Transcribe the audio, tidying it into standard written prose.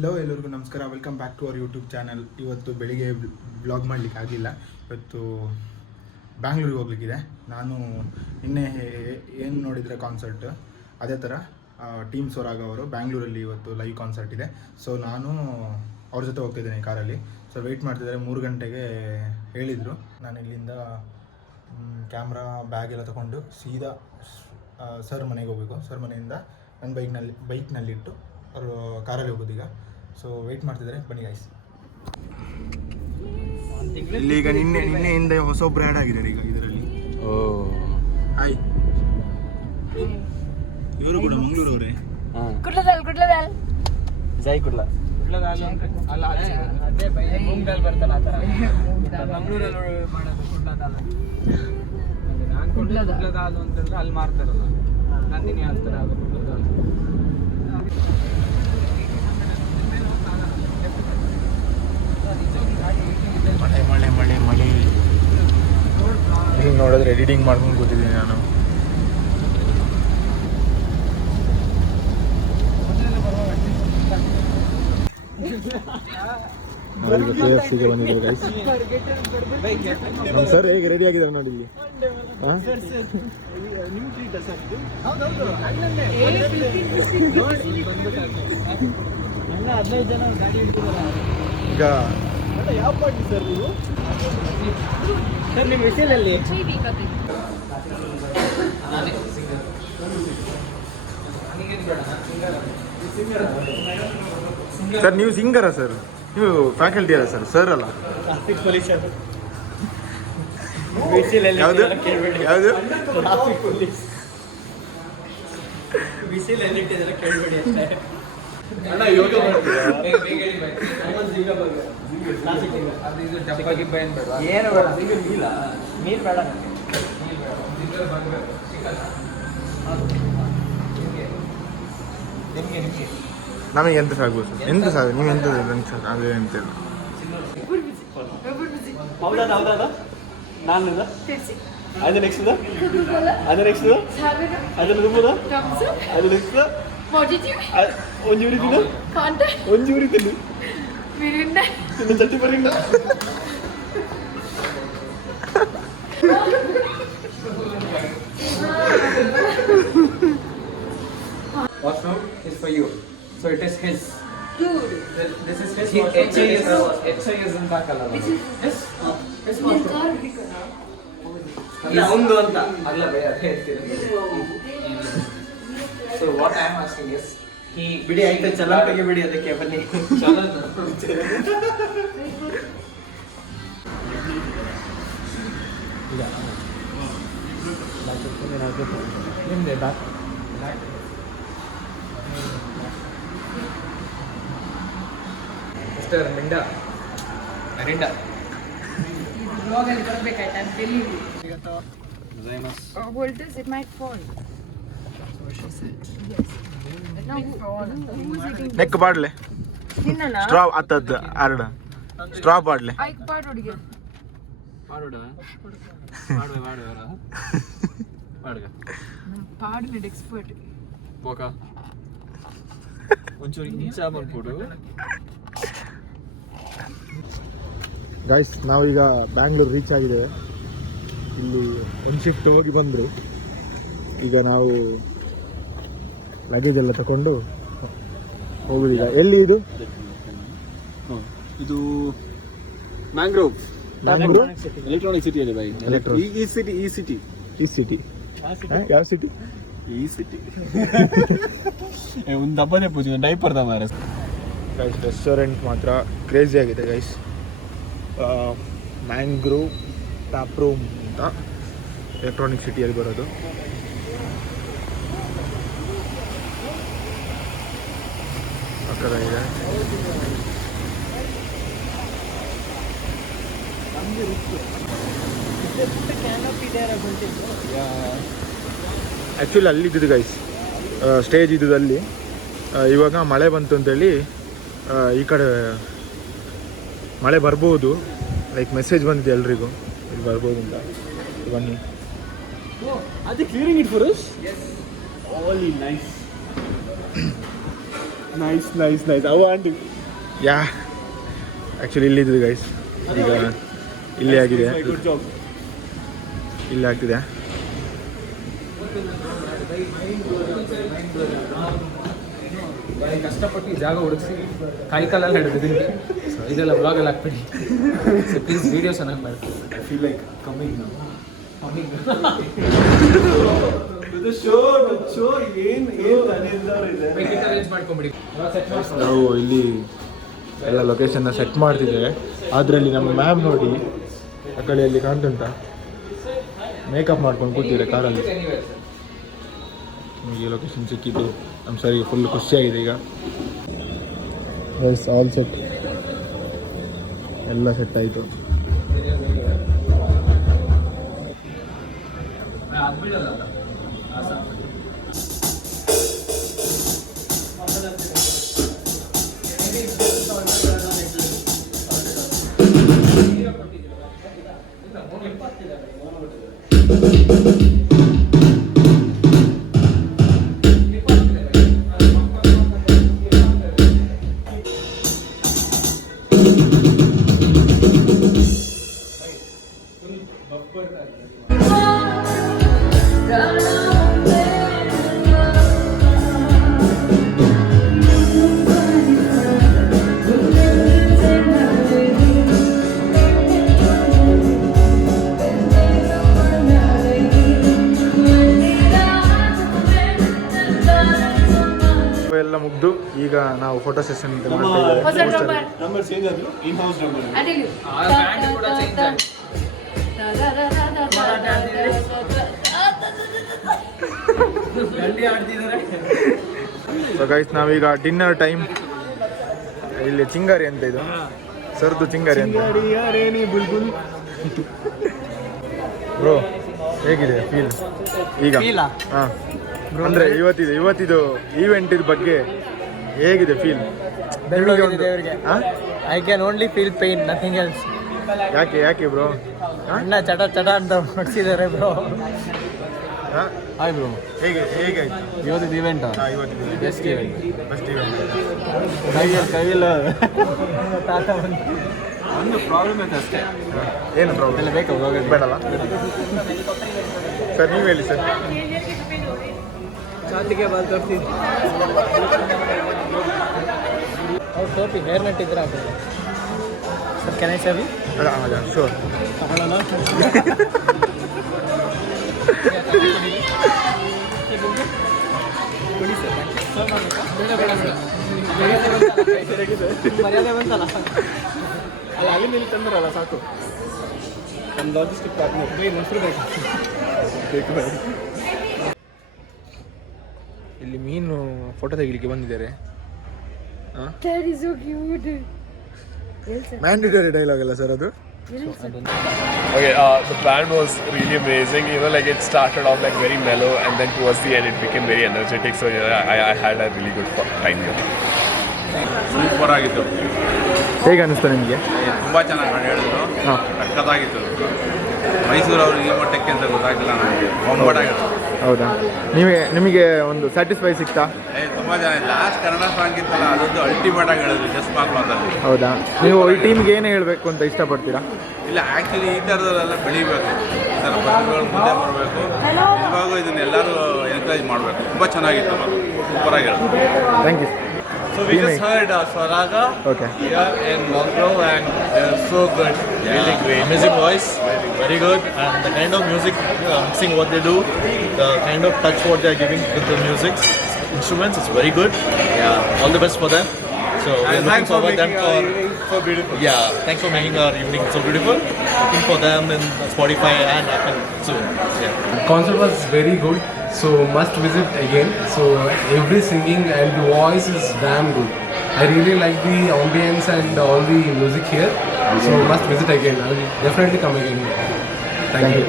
Hello ಎಲ್ಲರಿಗೂ ನಮಸ್ಕಾರ. Welcome back to our YouTube channel. ಇವತ್ತು ಬೆಳಿಗ್ಗೆ ವ್ಲಾಗ್ ಮಾಡಲಿಕ್ಕೆ ಆಗಲಿಲ್ಲ. ಇವತ್ತು ಬ್ಯಾಂಗ್ಳೂರಿಗೆ ಹೋಗ್ಲಿಕ್ಕಿದೆ. ನಾನು ನಿನ್ನೆ ಏನು ನೋಡಿದರೆ ಕಾನ್ಸರ್ಟ್, ಅದೇ ಥರ ಟೀಮ್ ಸೊರಾಗ ಅವರು ಬ್ಯಾಂಗ್ಳೂರಲ್ಲಿ ಇವತ್ತು ಲೈವ್ ಕಾನ್ಸರ್ಟ್ ಇದೆ. ಸೊ ನಾನು ಅವ್ರ ಜೊತೆ ಹೋಗ್ತಿದ್ದೇನೆ ಕಾರಲ್ಲಿ. ಸೊ ವೆಯ್ಟ್ ಮಾಡ್ತಿದ್ದಾರೆ. 3 ಗಂಟೆಗೆ ಹೇಳಿದರು. ನಾನು ಇಲ್ಲಿಂದ ಕ್ಯಾಮ್ರಾ ಬ್ಯಾಗ್ ಎಲ್ಲ ತೊಗೊಂಡು ಸೀದಾ ಸರ್ ಮನೆಗೆ ಹೋಗಬೇಕು. ಸರ್ ಮನೆಯಿಂದ ನನ್ನ ಬೈಕ್ನಲ್ಲಿಟ್ಟು ಅವರು ಕಾರಲ್ಲಿ ಹೋಗೋದು ಈಗ. ಸೊ ವೆಯ್ಟ್ ಮಾಡ್ತಿದ್ದಾರೆ, ಬನ್ನಿ ಗೈಸ್. ಇಲ್ಲಿ ಈಗ ನಿನ್ನೆಯಿಂದ ಹೊಸೊಬ್ರು ಆ್ಯಡ್ ಆಗಿದ್ದಾರೆ ಈಗ ಇದರಲ್ಲಿ. ಓ ಹಾಯ್, ಇವರು ಕೂಡ ಮಂಗಳೂರವರೇ. ಜೈ ಕುಡ್ಲ ಅಲ್ಲ ಅದೇ ಮುಂಗಲ್ ಬರ್ತಾನೆ ಆ ಥರ ಮಂಗಳೂರಲ್ಲಿ ಮಾಡೋದು ಕುಡ್ಲದಾಲ. ನಾನು ಕುಡ್ಲದಾಲು ಅಂತಂದ್ರೆ ಅಲ್ಲಿ ಮಾಡ್ತಾರಲ್ಲ, ನಂದಿನಿ ಆಗ್ತಾರೆ ಅದು ಕುಡ್ಲದಾಲು. ಮಳೆ ಮಳೆ ಮಳೆ ಮಳೆ ಇಲ್ಲಿ ನೋಡಿದ್ರೆ ಎಡಿಟಿಂಗ್ ಮಾಡ್ಕೊಂಡು ಕೂತಿದ್ದೀನಿ ನಾನು. ನಮ್ಮ ಸರ್ ಹೇಗೆ ರೆಡಿ ಆಗಿದ್ದಾರೆ ನೋಡಿ ಇಲ್ಲಿ. ಈಗ ಯಾವ ಪಾರ್ಟಿ ಸರ್ ನೀವು? ಸರ್ ನಿಮ್ಮ ವಿಷಯದಲ್ಲಿ ಸರ್ ನೀವು ಸಿಂಗರಾ ಸರ್? ನೀವು ಫ್ಯಾಕಲ್ಟಿ ಅಲ್ಲ ಸರ್? ಸರ್ ಅಲ್ಲ. ಯಾವುದು ಯಾವುದು ಬಿಸಿಲಲ್ಲಿಟ್ಟಿದ್ರೆ ಕೇಳಬೇಡಿ ಅಷ್ಟೇ. ಅಲ್ಲ ಯೋಗ ಏನು ಬೇಡ, ನೀರು ಬೇಡ, ನಮಗೆ ಎಂತ ಸಾಗ್ಬೋದು ಸರ್? ಎಂತ ಸಾಕು ನೀವು ಎಂತ ಸಾಕು ಅದೇ ಎಂತಿಲ್ಲ. ಹೌದಾ ನಾನು ಅದು ನೆಕ್ಸ್ಟ್ ಅದು ನೆಕ್ಸ್ಟ್ ಅದನ್ನು ರುಬ್ಬುದ ಅದು ನೆಕ್ಸ್ಟ್ ಒಂಜೂರಿ ತಿನ್ನು ತಿನ್ನು ಚಟ್ಟಿ ಬರಿಂದ. Washroom is for you, so it is his. Dude, This is his. HIS ಅಂತ ಹಾಕಲ್ಲ. Yes. ಒಂದು ಅಂತ ಅಲ್ಲ ಬೈ, ಅದೇ ಹೇಳ್ತೀನಿ. So what I am asking is, he ಬಿಡಿ ಆಯ್ತು, ಚಲನ್ ತೆಗೆ ಬಿಡಿ, ಅದಕ್ಕೆ ಬನ್ನಿ. ಚಲನ್ ನಿಮ್ದೆ ಬ್ಯಾಕ್ ಮಿಸ್ಟರ್ ಮಿಂಡಾ ಅರಿಂಡಾ ಬ್ಲಾಗಲ್ಲಿ ಬರಬೇಕಾಯ್ತು ಅಂತ ತಿಳಿದು. Voltage, it might fall. ನೆಕ್ ಬಾಡ್ಲೆ ಸ್ಟ್ರಾ ಅತ್ತದ್ದು ಅರ್ಡ ಸ್ಟ್ರಾ ಬಾಡ್ಲೆ ಐಕ್ ಪಾಡ್ ಹುಡುಗಿ ಮಾಡೋಣ ಮಾಡುವ ಪಾಡ್ಲಿ ಎಕ್ಸ್ಪರ್ಟ್ ಬೋಕ ಒಂಚೂರು ಇಂಚ ಬಂದ್ಬಿಡು. ಗೈಸ್, ನಾವೀಗ ಬ್ಯಾಂಗ್ಳೂರು ರೀಚ್ ಆಗಿದ್ದೇವೆ. ಇಲ್ಲಿ ಒಂದು ಶಿಫ್ಟ್ ಹೋಗಿ ಬಂದರು. ಈಗ ನಾವು ಲಗೇಜ್ ಎಲ್ಲ ತಗೊಂಡು ಹೋಗುದೀಗ. ಎಲ್ಲಿ ಇದು? ಇದು ಮ್ಯಾಂಗ್ರೋವ್ ಎಲೆಕ್ಟ್ರಾನಿಕ್ ಸಿಟಿ ಅಲ್ಲಿ ಬೈ. ಈ ಸಿಟಿ ಯಾವ ಸಿಟಿ? ಈ ಸಿಟಿ ಒಂದು ದಬ್ಬನೇ ಪೂಜೆ ಡೈಪರ್ ದ ಮಾರ. ಗೈಸ್, ರೆಸ್ಟೋರೆಂಟ್ ಮಾತ್ರ ಕ್ರೇಜಿ ಆಗಿದೆ ಗೈಸ್. ಮ್ಯಾಂಗ್ರೋವ್ ಟ್ಯಾಪ್ ರೂಮ್ ಅಂತ ಎಲೆಕ್ಟ್ರಾನಿಕ್ ಸಿಟಿಯಲ್ಲಿ ಬರೋದು. ಪಕ್ಕದ ಇದೆ. ಆ್ಯಕ್ಚುಲಿ ಅಲ್ಲಿದ್ದು ಗೈಸ್, ಸ್ಟೇಜ್ ಇದ್ದುದು ಅಲ್ಲಿ. ಇವಾಗ ಮಳೆ ಬಂತು ಅಂತೇಳಿ ಈ ಕಡೆ ಮಳೆ ಬರ್ಬೋದು, ಲೈಕ್ ಮೆಸೇಜ್ ಬಂದಿದೆ ಎಲ್ರಿಗೂ ಇಲ್ಲಿ ಬರ್ಬೋದು ಅಂತ. ಬನ್ನಿ. Are they clearing it for us? Yes. All nice. Nice ಅವು ಆಂಟಿ ಯಾ ಆ್ಯಕ್ಚುಲಿ ಇಲ್ಲಿದ್ದು ಗೈಸ್ ಈಗ ಇಲ್ಲೇ ಆಗಿದೆ ಗುಡ್ ಜಾಬ್. ಇಲ್ಲೇ ಆಗ್ತಿದೆ. ಕಷ್ಟಪಟ್ಟು ಈ ಜಾಗ ಹುಡುಕಿಸಿ ಕೈ ಕಾಲೆಲ್ಲ ಹಿಡಿದಿದ್ದೀನಿ. ಸೊ ಇದೆಲ್ಲ ಬ್ಲಾಗೆಲ್ಲ ಹಾಕ್ಬಿಡಿ. ಸೊ ಪ್ಲೀಸ್ ವೀಡಿಯೋ ಚೆನ್ನಾಗಿ ಮಾಡಿ. I feel like coming now. Coming ಇದು ಶೋ ಏನು ಅರೇಂಜ್ ಮಾಡ್ಕೊಂಬಿಡಿ. ನಾವು ಇಲ್ಲಿ ಎಲ್ಲ ಲೊಕೇಶನ್ನ ಸೆಟ್ ಮಾಡ್ತಿದ್ದೇವೆ. ಅದರಲ್ಲಿ ನಮ್ಮ ಮ್ಯಾಮ್ ನೋಡಿ ಆ ಕಡೆಯಲ್ಲಿ ಕಾಣ್ತುಂಟ ಮೇಕಪ್ ಮಾಡ್ಕೊಂಡು ಕೂತಿದ್ದಾರೆ ಕಾರಲ್ಲಿ. ಈ ಲೊಕೇಶನ್ ಸಿಕ್ಕಿದ್ದು ನಮ್ಮ ಸರಿಗೆ ಫುಲ್ ಖುಷಿಯಾಗಿದೆ. ಈಗ ಎಸ್ ಆಲ್ ಸೆಟ್, ಎಲ್ಲ ಸೆಟ್ ಆಯಿತು. ಎಲ್ಲ ಮುಗ್ದು ಈಗ ನಾವು ಫೋಟೋ ಸೆಷನ್ ನಂಬರ್ ಚೇಂಜ್ ಆದ್ರು ಇನ್ ಹೌಸ್ ನಂಬರ್. ಕೂಡ ಚೇಂಜ್ ಆಗಿದೆ. ಗಲ್ಲಿ ಆಡ್ತಿದ್ದಾರೆ. ಸೊ ಗೈಸ್ ನಾವೀಗ ಡಿನ್ನರ್ ಟೈಮ್. ಇಲ್ಲಿ ಚಿಂಗಾರಿ ಅಂತ ಇದು ಸರ್ದು ಚಿಂಗಾರಿ ಅಂತ. ಬುಲ್ಬುಲ್ ಬ್ರೋ ಹೇಗಿದೆ ಫೀಲ್ ಈಗ? Feel ಆ? ಹಾಂ ಅಂದರೆ ಇವತ್ತಿದು ಈವೆಂಟಿದ ಬಗ್ಗೆ ಹೇಗಿದೆ ಫೀಲ್? ದೇವರಿಗೆ I can only feel pain, nothing else. ಯಾಕೆ ಬ್ರೋ? ಅಣ್ಣ ಚಟ ಅಂತ ಹೊಡ್ಸಿದ್ದಾರೆ ಬ್ರೋ. ಹಾಯ್ ಬ್ರೋ, ಹೇಗಾಯ್ತು ಇವತ್ತಿದ್ದು ಇವೆಂಟ್ ಇವತ್ತಿದು ಬೆಸ್ಟ್ ಇವೆಂಟ್. First event? ಕೈಯಲ್ಲ ತಾತ ಒಂದು ಪ್ರಾಬ್ಲಮ್ ಐತೆ ಅಷ್ಟೇ. ಏನು ಪ್ರಾಬ್ಲಮ್? ಎಲ್ಲ ಬೇಕಾ ಬೇಡಲ್ಲ ಸರ್, ನೀವು ಹೇಳಿ ಸರ್. ಚಾತಿಗೆ ಬಾಲ್ ತೋರಿಸಿ ಅವ್ರು ಟೋಪಿ ಹೇರ್ ನೆಟ್ ಇದ್ರೆ ಆಗ್ತದೆ sir. Can I Savi? Sure. ತಗೊಳ್ಳೋಣ. ಮರ್ಯಾದೆ ಬಂತಲ್ಲ. ಅಲ್ಲ ಅಲ್ಲಿ ಮೇಲೆ ತಂದ್ರಲ್ಲ ಸಾಕು. ನಮ್ಮ ಲಾಜಿಸ್ಟಿಕ್ ಪಾರ್ಟ್ನರ್ ಮೊಸರು ಬೇಕು. ಇಲ್ಲಿ ಮೀನು ಫೋಟೋ ತೆಗಿಲಿಕ್ಕೆ ಬಂದಿದ್ದಾರೆ. That is so cute. Mandatory dialogue ಅಲ್ಲ ಸರ್ ಅದು? Okay, the band was really amazing. You know, like it started off like very mellow, and then towards the end it became very energetic. So I had a really good time here. Super ಆಗಿತ್ತು. ಹೇಗೆ ಅನಿಸ್ತು ನಿಮಗೆ? ತುಂಬ ಚೆನ್ನಾಗಿ ಹಾಡು ಹೇಳಿದ್ರು. ಹಾಂ, ಸಕ್ಕತ್ತಾಗಿತ್ತು. ಮೈಸೂರವರು ಈ ಮಟ್ಟಕ್ಕೆ ಅಂತ ಗೊತ್ತಾಗಿಲ್ಲ ನನಗೆ. ಬೊಂಬಾಟಾಗಿತ್ತು. ಹೌದಾ? ನಿಮಗೆ ಒಂದು ಸ್ಯಾಟಿಸ್ಫೈ ಸಿಗ್ತಾ? ತುಂಬ ಚೆನ್ನಾಗಿ ಲಾಸ್ಟ್ ಕನ್ನಡ ಸಾಂಗ್ ಇತ್ತಲ್ಲ, ಅದೊಂದು ಅಲ್ಟಿಮೇಟ್ ಆಗಿ ಹೇಳಿದ್ರು ಜಸ್ಟ್ ಮಾತಾಡೋದಲ್ಲಿ. ಹೌದಾ? ನೀವು ಈ ಟೀಮ್ಗೆ ಏನು ಹೇಳಬೇಕು ಅಂತ ಇಷ್ಟಪಡ್ತೀರಾ? ಇಲ್ಲ, ಆ್ಯಕ್ಚುಲಿ ಈ ಥರದಲ್ಲೆಲ್ಲ ಬೆಳಿಬೇಕು, ಈ ಥರ ಪ್ರತಿಭೆಗಳು ಮುಂದೆ ಬರಬೇಕು. ನಿಜವಾಗೂ ಇದನ್ನೆಲ್ಲರೂ ಎನ್ಕರೇಜ್ ಮಾಡಬೇಕು. ತುಂಬ ಚೆನ್ನಾಗಿತ್ತು, ಸೂಪರಾಗಿ ಹೇಳಿದ್ರು. Thank you. So we just heard Swaraga here in Mongrove, and they're so good, really great. Amazing voice, very good, and the kind of music mixing what they do, the kind of touch what they are giving with the music, instruments, is very good. Yeah, all the best for them. So we're looking forward them for so beautiful. Yeah, thanks for making our evening so beautiful. Looking for them in Spotify and Apple soon. Yeah. Concert was very good, so must visit again. So every singing and the voice is damn good. I really like the ambience and all the music here, so must visit again. I will definitely come again. Thank you.